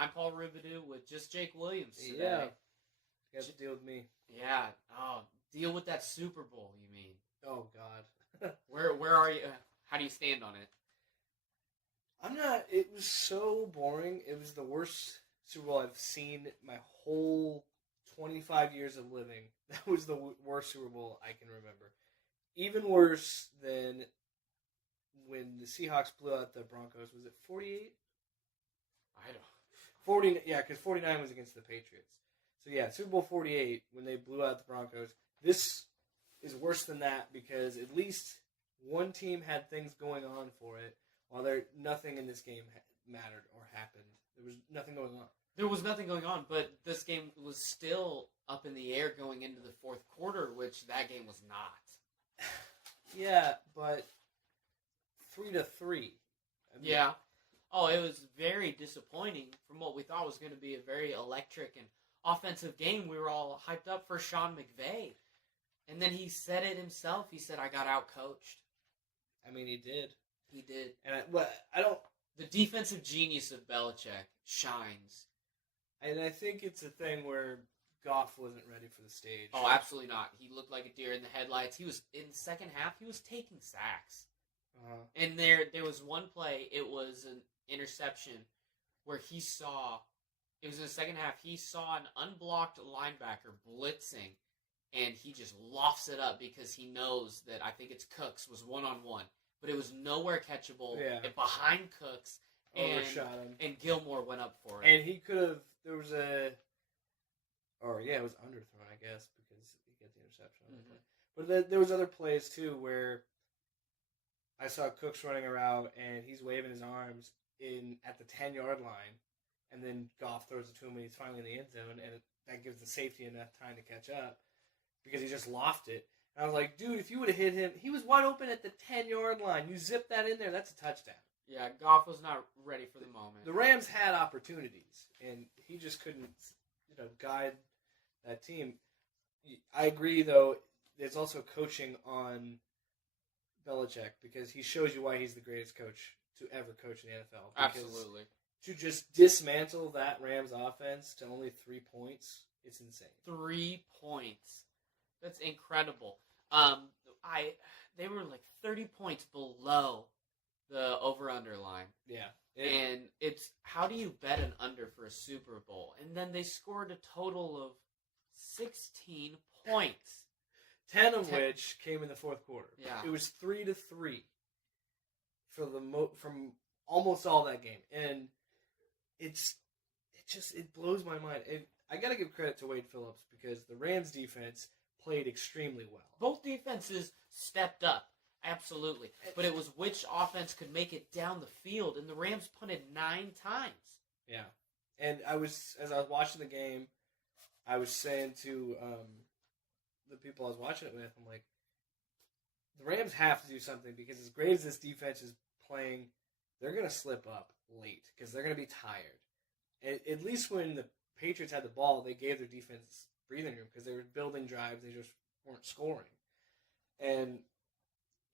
I'm Paul Ribideau with just Jake Williams today. Yeah. You have to deal with me. Yeah. Oh, deal with that Super Bowl, you mean? Oh, God. Where are you? How do you stand on it? It was so boring. It was the worst Super Bowl I've seen my whole 25 years of living. That was the worst Super Bowl I can remember. Even worse than when the Seahawks blew out the Broncos. Was it 48? I don't. 40. Yeah, because 49 was against the Patriots. So yeah, Super Bowl 48 when they blew out the Broncos. This is worse than that because at least one team had things going on for it, while nothing in this game mattered or happened. There was nothing going on. There was nothing going on, but this game was still up in the air going into the fourth quarter, which that game was not. Yeah, but 3-3. Yeah. Oh, it was very disappointing from what we thought was going to be a very electric and offensive game. We were all hyped up for Sean McVay. And then he said it himself. He said, I got out-coached. I mean, he did. He did. And I don't... The defensive genius of Belichick shines. And I think it's a thing where Goff wasn't ready for the stage. Oh, absolutely not. He looked like a deer in the headlights. He was, in the second half, he was taking sacks. Uh-huh. And there was one play, it was an interception where he saw, it was in the second half, he saw an unblocked linebacker blitzing, and he just lofts it up because he knows that, I think it's Cooks, was one-on-one. But it was nowhere catchable behind Cooks, Overshot him. And Gilmore went up for it. And he could have, it was underthrown, I guess, because he got the interception on that play. But there was other plays, too, where I saw Cooks running around, and he's waving his arms at the 10-yard line, and then Goff throws it to him, and he's finally in the end zone, and that gives the safety enough time to catch up, because he just lofted it. And I was like, dude, if you would have hit him, he was wide open at the 10-yard line. You zip that in there, that's a touchdown. Yeah, Goff was not ready for the moment. The Rams had opportunities, and he just couldn't, guide that team. I agree, though, there's also coaching on Belichick, because he shows you why he's the greatest coach to ever coach in the NFL. Absolutely. To just dismantle that Rams offense to only 3 points, it's insane. 3 points. That's incredible. They were like 30 points below the over-under line. Yeah. And it's, how do you bet an under for a Super Bowl? And then they scored a total of 16 points. 10 of which came in the fourth quarter. Yeah. It was 3-3 from almost all that game. And it blows my mind. I got to give credit to Wade Phillips, because the Rams defense played extremely well. Both defenses stepped up, absolutely. But it was which offense could make it down the field, and the Rams punted 9 times. Yeah. And as I was watching the game, I was saying to the people I was watching it with, I'm like, the Rams have to do something, because as great as this defense is playing, they're going to slip up late, because they're going to be tired. And at least when the Patriots had the ball, they gave their defense breathing room, because they were building drives, they just weren't scoring. And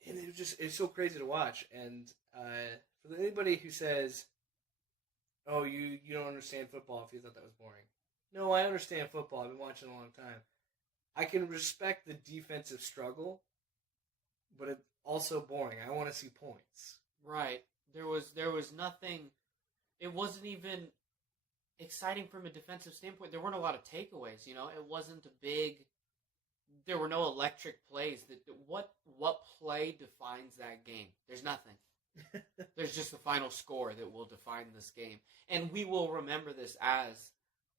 it's so crazy to watch. And for anybody who says, oh, you don't understand football if you thought that was boring. No, I understand football. I've been watching a long time. I can respect the defensive struggle, but it's also boring. I want to see points. Right. There was nothing. It wasn't even exciting from a defensive standpoint. There weren't a lot of takeaways. It wasn't a big. There were no electric plays. What play defines that game? There's nothing. There's just the final score that will define this game, and we will remember this as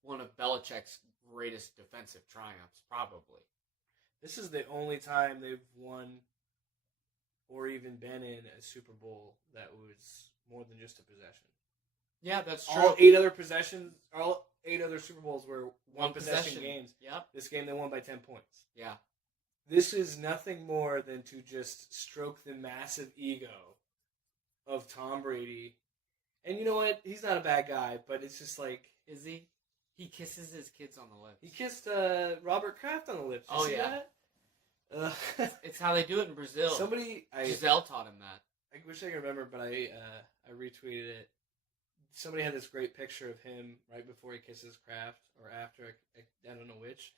one of Belichick's greatest defensive triumphs, probably. This is the only time they've won or even been in a Super Bowl that was more than just a possession. Yeah, that's true. All 8 other Super Bowls were one possession games. Yep. This game they won by 10 points. Yeah. This is nothing more than to just stroke the massive ego of Tom Brady. And you know what? He's not a bad guy, but it's just like... Is he? He kisses his kids on the lips. He kissed Robert Kraft on the lips. You see that? It's how they do it in Brazil. Giselle taught him that. I wish I could remember, but I retweeted it. somebody had this great picture of him right before he kisses Kraft or after. I don't know which,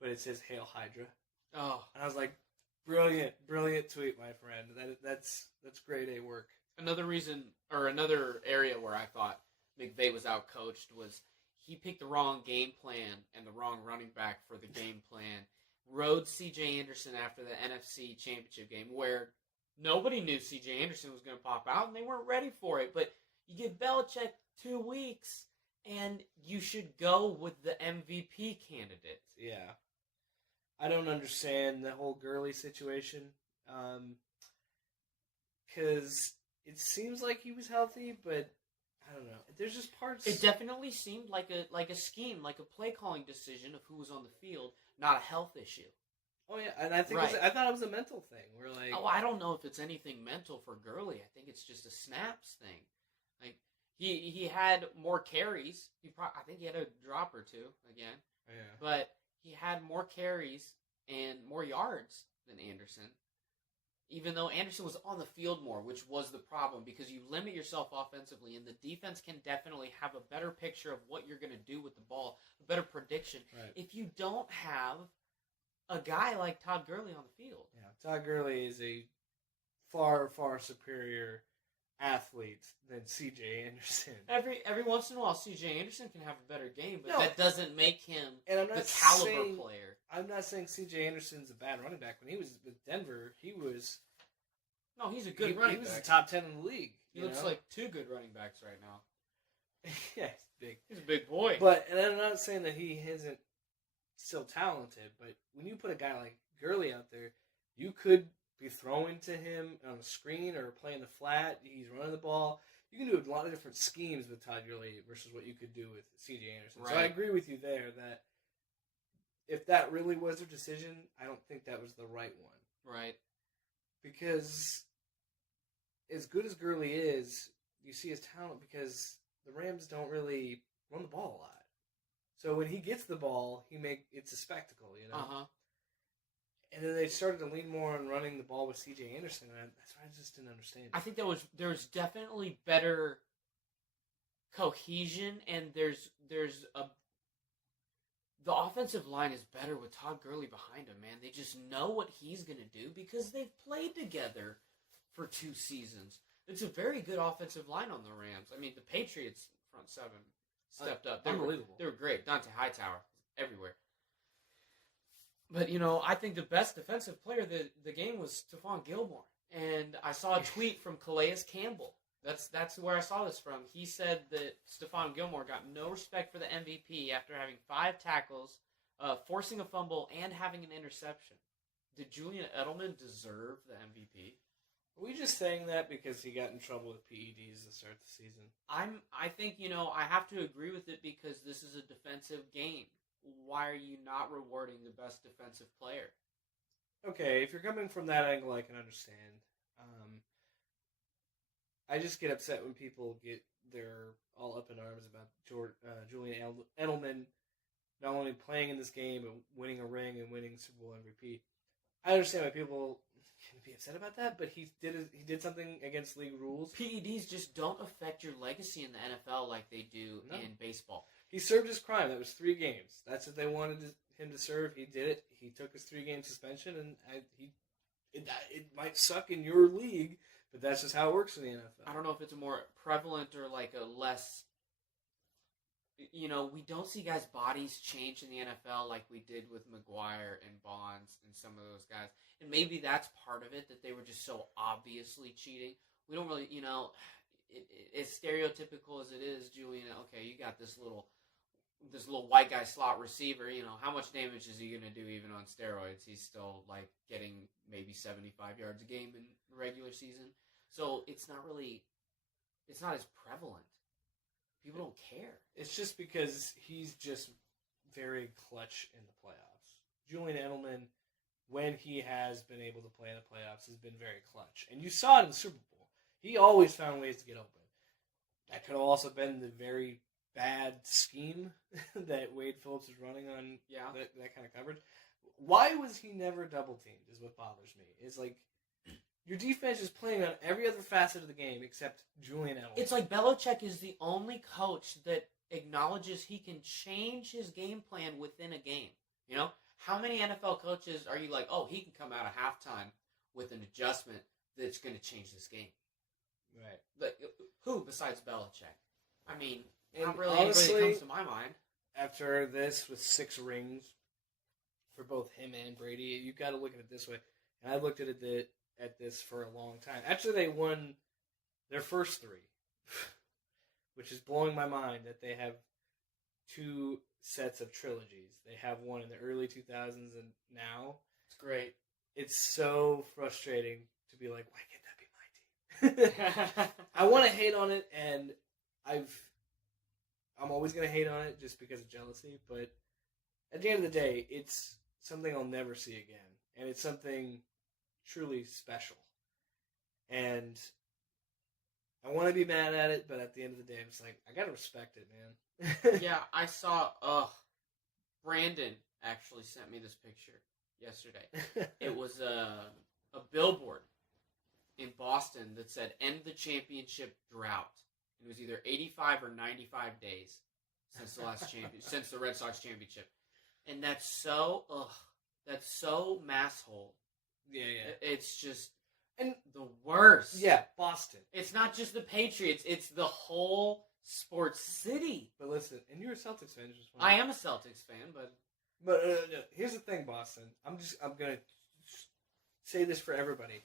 but it says "Hail Hydra." Oh, and I was like, brilliant tweet, my friend. That's grade A work. another reason or another area where I thought McVay was outcoached was he picked the wrong game plan and the wrong running back for the game plan. Rode C.J. Anderson after the NFC Championship game, where nobody knew C.J. Anderson was going to pop out, and they weren't ready for it. But you give Belichick 2 weeks, and you should go with the MVP candidate. Yeah. I don't understand the whole Gurley situation. Because it seems like he was healthy, but I don't know. There's just parts. It definitely seemed like a scheme, like a play calling decision of who was on the field, not a health issue. Oh yeah, and I think Right. I thought it was a mental thing. We're like, Oh, I don't know if it's anything mental for Gurley. I think it's just a snaps thing. Like he had more carries. I think he had a drop or two again, yeah, but he had more carries and more yards than Anderson. Even though Anderson was on the field more, which was the problem, because you limit yourself offensively, and the defense can definitely have a better picture of what you're going to do with the ball, a better prediction. right. If you don't have a guy like Todd Gurley on the field. Yeah, Todd Gurley is a far superior athlete than C.J. Anderson. Every once in a while, C.J. Anderson can have a better game, but No. that doesn't make him And I'm not the caliber saying, player. I'm not saying C.J. Anderson's a bad running back. When he was with Denver, he was No, he's a good running He was back. the top 10 in the league. He looks like 2 good running backs right now. yeah, he's big. He's a big boy. And I'm not saying that he isn't still talented, but when you put a guy like Gurley out there, you could be throwing to him on the screen or playing the flat. He's running the ball. You can do a lot of different schemes with Todd Gurley versus what you could do with C.J. Anderson. Right. So I agree with you there that if that really was their decision, I don't think that was the right one. Right. Because as good as Gurley is, you see his talent because the Rams don't really run the ball a lot. So when he gets the ball, it's a spectacle, you know? Uh-huh. And then they started to lean more on running the ball with C.J. Anderson, and that's why I just didn't understand it. I think there was definitely better cohesion, and the offensive line is better with Todd Gurley behind him, man. They just know what he's going to do because they've played together for 2 seasons. It's a very good offensive line on the Rams. I mean, the Patriots front seven stepped up. Unbelievable. They were great. Dante Hightower everywhere. But, I think the best defensive player of the game was Stephon Gilmore. And I saw a tweet from Calais Campbell. That's where I saw this from. He said that Stephon Gilmore got no respect for the MVP after having 5 tackles, forcing a fumble, and having an interception. Did Julian Edelman deserve the MVP? Are we just saying that because he got in trouble with PEDs to start the season? I think, I have to agree with it because this is a defensive game. Why are you not rewarding the best defensive player? Okay, if you're coming from that angle, I can understand. I just get upset when people they're all up in arms about Julian Edelman not only playing in this game, but winning a ring and winning Super Bowl MVP. I understand why people can be upset about that, but he did something against league rules. PEDs just don't affect your legacy in the NFL like they do in baseball. He served his crime. That was 3 games. That's what they wanted him to serve. He did it. He took his 3-game suspension, and it might suck in your league, but that's just how it works in the NFL. I don't know if it's a more prevalent or like a less. We don't see guys' bodies change in the NFL like we did with McGuire and Bonds and some of those guys. And maybe that's part of it, that they were just so obviously cheating. We don't really, as stereotypical as it is, Julian, okay, you got this little white guy slot receiver, how much damage is he going to do even on steroids? He's still, getting maybe 75 yards a game in regular season. So it's not as prevalent. People don't care. It's just because he's just very clutch in the playoffs. Julian Edelman, when he has been able to play in the playoffs, has been very clutch. And you saw it in the Super Bowl. He always found ways to get open. That could have also been the very bad scheme that Wade Phillips was running on that kind of coverage. Why was he never double-teamed is what bothers me. It's like, Your defense is playing on every other facet of the game except Julian Edelman. It's like Belichick is the only coach that acknowledges he can change his game plan within a game. You know? How many NFL coaches are you like, oh, he can come out of halftime with an adjustment that's going to change this game? Right. But who besides Belichick? I mean, And not really honestly, anybody comes to my mind. After this, with 6 rings for both him and Brady, you got to look at it this way. And I looked at this for a long time. Actually, they won their first 3, which is blowing my mind that they have 2 sets of trilogies. They have one in the early 2000s and now. It's great. It's so frustrating to be like, why can't that be my team? I want to hate on it, and I'm always going to hate on it just because of jealousy, but at the end of the day, it's something I'll never see again, and it's something truly special. And I want to be mad at it, but at the end of the day, I'm just like, I got to respect it, man. Yeah, I saw, Brandon actually sent me this picture yesterday. It was a billboard in Boston that said, end the championship drought. It was either 85 or 95 days since the last since the Red Sox championship. And that's so masshole. Yeah. It's just the worst. Yeah, Boston. It's not just the Patriots, it's the whole sports city. But listen, and you're a Celtics fan. Just I am a Celtics fan, but here's the thing, Boston. I'm going to say this for everybody.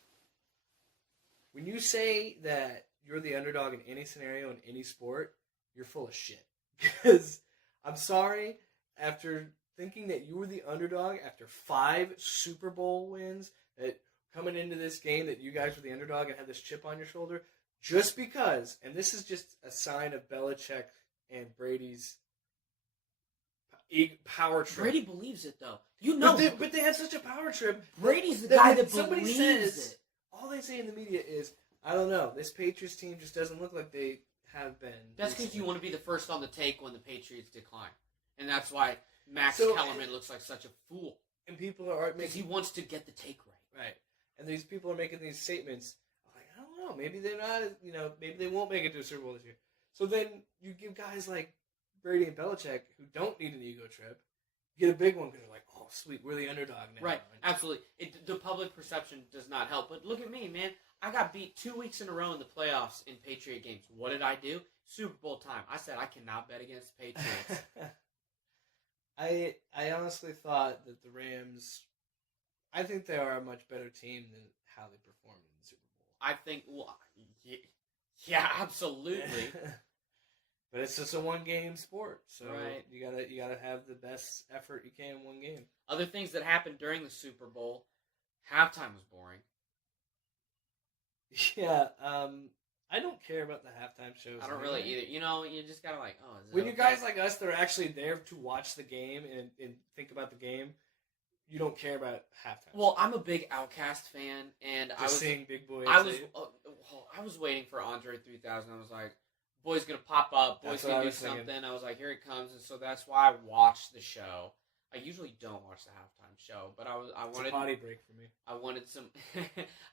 When you say that you're the underdog in any scenario in any sport, you're full of shit. Because I'm sorry, after thinking that you were the underdog after 5 Super Bowl wins, that coming into this game that you guys were the underdog and had this chip on your shoulder, just because, and this is just a sign of Belichick and Brady's power trip. Brady believes it, though. You know, but they had such a power trip. Brady's the guy that somebody believes says, it. All they say in the media is, I don't know, this Patriots team just doesn't look like they have been. That's because you want to be the first on the take when the Patriots decline. And that's why Max So- Kellerman looks like such a fool. And people are Because he making wants to get the take right. right, and these people are making these statements. Like, I don't know, maybe they're not. Maybe they won't make it to a Super Bowl this year. So then you give guys like Brady and Belichick who don't need an ego trip, get a big one because they're like, oh sweet, we're the underdog now. Right, absolutely. The public perception does not help. But look at me, man. I got beat 2 weeks in a row in the playoffs in Patriot games. What did I do? Super Bowl time. I said I cannot bet against the Patriots. I honestly thought that the Rams, I think they are a much better team than how they performed in the Super Bowl. I think, yeah, absolutely. But it's just a one-game sport, so Right. you gotta have the best effort you can in one game. Other things that happened during the Super Bowl, halftime was boring. Yeah, I don't care about the halftime shows. I don't really either. You just gotta like, oh, is it When you okay? guys like us that are actually there to watch the game and think about the game, you don't care about halftime. Well, I'm a big Outkast fan, and just I was seeing Big Boy. I was waiting for Andre 3000. I was like, boy's gonna pop up, boy's That's what I gonna do was thinking. something. I was like, here it comes, and so that's why I watched the show. I usually don't watch the halftime show, but I It's wanted a potty break for me. I wanted some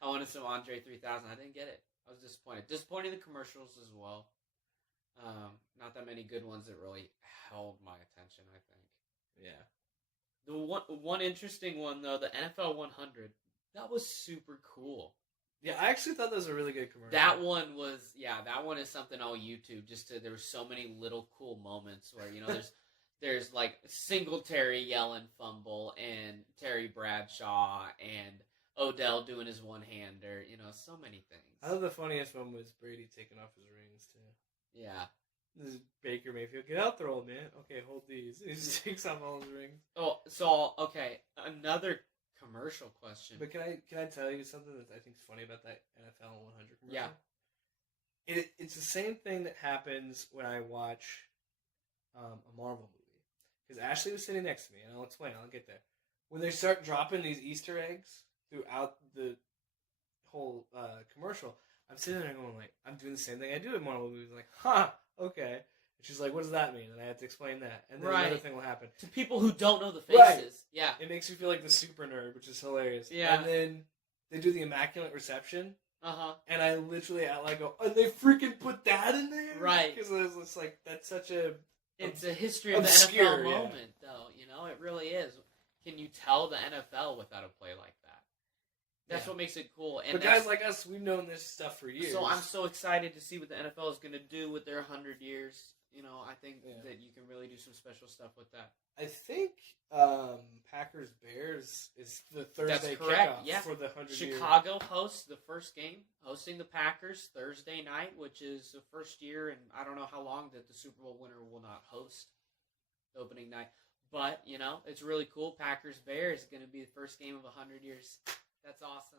I wanted some Andre 3000. I didn't get it. I was disappointed. Disappointed in the commercials as well. Not that many good ones that really held my attention, I think. Yeah. The one interesting one though, the NFL 100, that was super cool. Yeah, I actually thought that was a really good commercial. That one is something on YouTube. There were so many little cool moments where there's like Singletary yelling fumble and Terry Bradshaw and Odell doing his one-hander. So many things. I thought the funniest one was Brady taking off his rings too. Yeah. This is Baker Mayfield. Get out there, old man. Okay, hold these. He just takes off all his rings. Oh, so okay, another commercial question. But can I tell you something that I think is funny about that NFL 100 commercial? Yeah. It's the same thing that happens when I watch a Marvel movie. Because Ashley was sitting next to me, and I'll explain. I'll get there. When they start dropping these Easter eggs throughout the whole commercial, I'm sitting there going like, I'm doing the same thing I do in Marvel movies. Like, okay. And she's like, what does that mean? And I have to explain that. And then another thing will happen. To people who don't know the faces. Right. Yeah. It makes you feel like the super nerd, which is hilarious. Yeah. And then they do the Immaculate Reception. Uh-huh. And I literally out loud go, and they freaking put that in there? Right. Because it's like, that's such a... It's a history of the obscure, NFL moment, though. You know, it really is. Can you tell the NFL without a play like that? That's what makes it cool. And but guys like us, we've known this stuff for years. So I'm so excited to see what the NFL is going to do with their 100 years. You know, I think that you can really do some special stuff with that. I think Packers-Bears is the Thursday kickoff for the 100 years. Chicago hosts the first game, hosting the Packers Thursday night, which is the first year, and I don't know how long that the Super Bowl winner will not host the opening night. But, you know, it's really cool. Packers-Bears is going to be the first game of 100 years. That's awesome.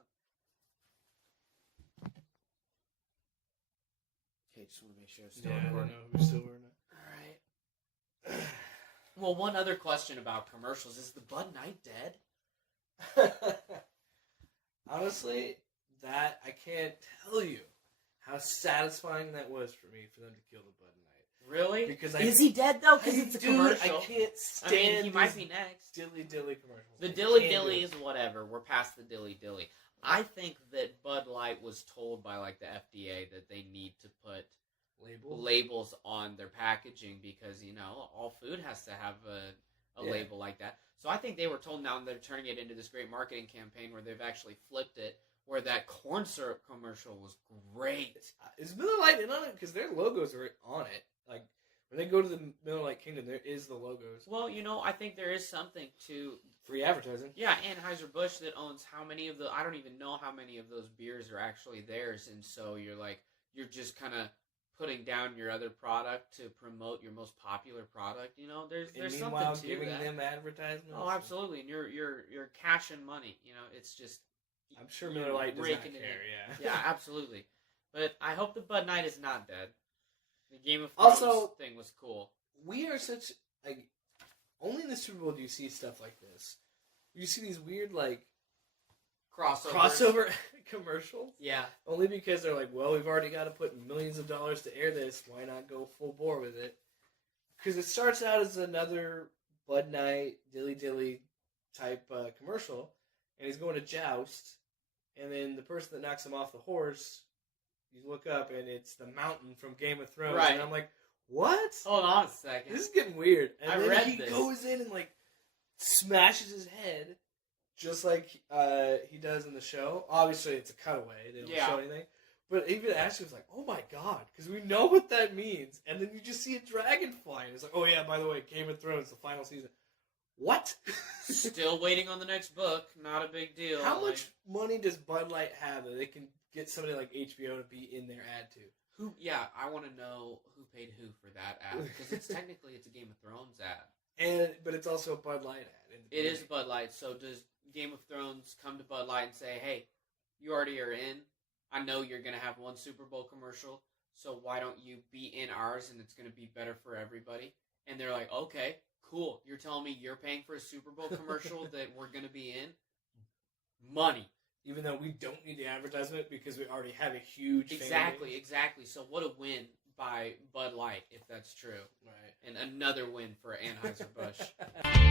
Okay, just want to make sure it's still recording. I don't know who's still recording. All right. Well, one other question about commercials. Is the Bud Knight dead? Honestly, that I can't tell you how satisfying that was for me for them to kill the Bud Knight. Really? Because is he dead though? Because it's a commercial. I can't stand. He might be next. Dilly commercials. The dilly is whatever. We're past the dilly. I think that Bud Light was told by like the FDA that they need to put labels on their packaging because, you know, all food has to have a label like that. So I think they were told. Now they're turning it into this great marketing campaign where they've actually flipped it, where that corn syrup commercial was great. Is Miller Lite in on it? Because their logos are on it. Like, when they go to the Miller Lite Kingdom, there is the logos. Well, you know, I think there is something to... Free advertising. Yeah, Anheuser-Busch that owns how many of the... I don't even know how many of those beers are actually theirs, and so you're just kind of putting down your other product to promote your most popular product. You know, there's something to giving that. them advertisements. Oh, absolutely, and you're cashing money. You know, it's just... I'm sure Miller Lite does not care, Yeah, absolutely. But I hope the Bud Knight is not dead. The Game of Thrones thing was cool. We are such, like, only in the Super Bowl do you see stuff like this. You see these weird, like, crossover commercials. Yeah. Only because they're like, well, we've already got to put millions of dollars to air this. Why not go full bore with it? Because it starts out as another Bud Knight, dilly type commercial, and he's going to joust, and then the person that knocks him off the horse, you look up, and it's the Mountain from Game of Thrones. Right. And I'm like, what? Hold on a second. This is getting weird. And I then read he this. goes in and, like, smashes his head, just like he does in the show. Obviously, it's a cutaway. They don't show anything. But even Ashley was like, oh my god, because we know what that means. And then you just see a dragon flying. It's like, oh yeah, by the way, Game of Thrones, the final season. What? Still waiting on the next book. Not a big deal. How much money does Bud Light have that they can get somebody like HBO to be in their ad to? I want to know who paid who for that ad. Because it's a Game of Thrones ad. But it's also a Bud Light ad. It is Bud Light. So does Game of Thrones come to Bud Light and say, hey, you already are in. I know you're going to have one Super Bowl commercial. So why don't you be in ours and it's going to be better for everybody? And they're like, okay, cool. You're telling me you're paying for a Super Bowl commercial that we're going to be in? Money. Even though we don't need the advertisement because we already have a huge Exactly. So what a win by Bud Light, if that's true. Right. And another win for Anheuser-Busch.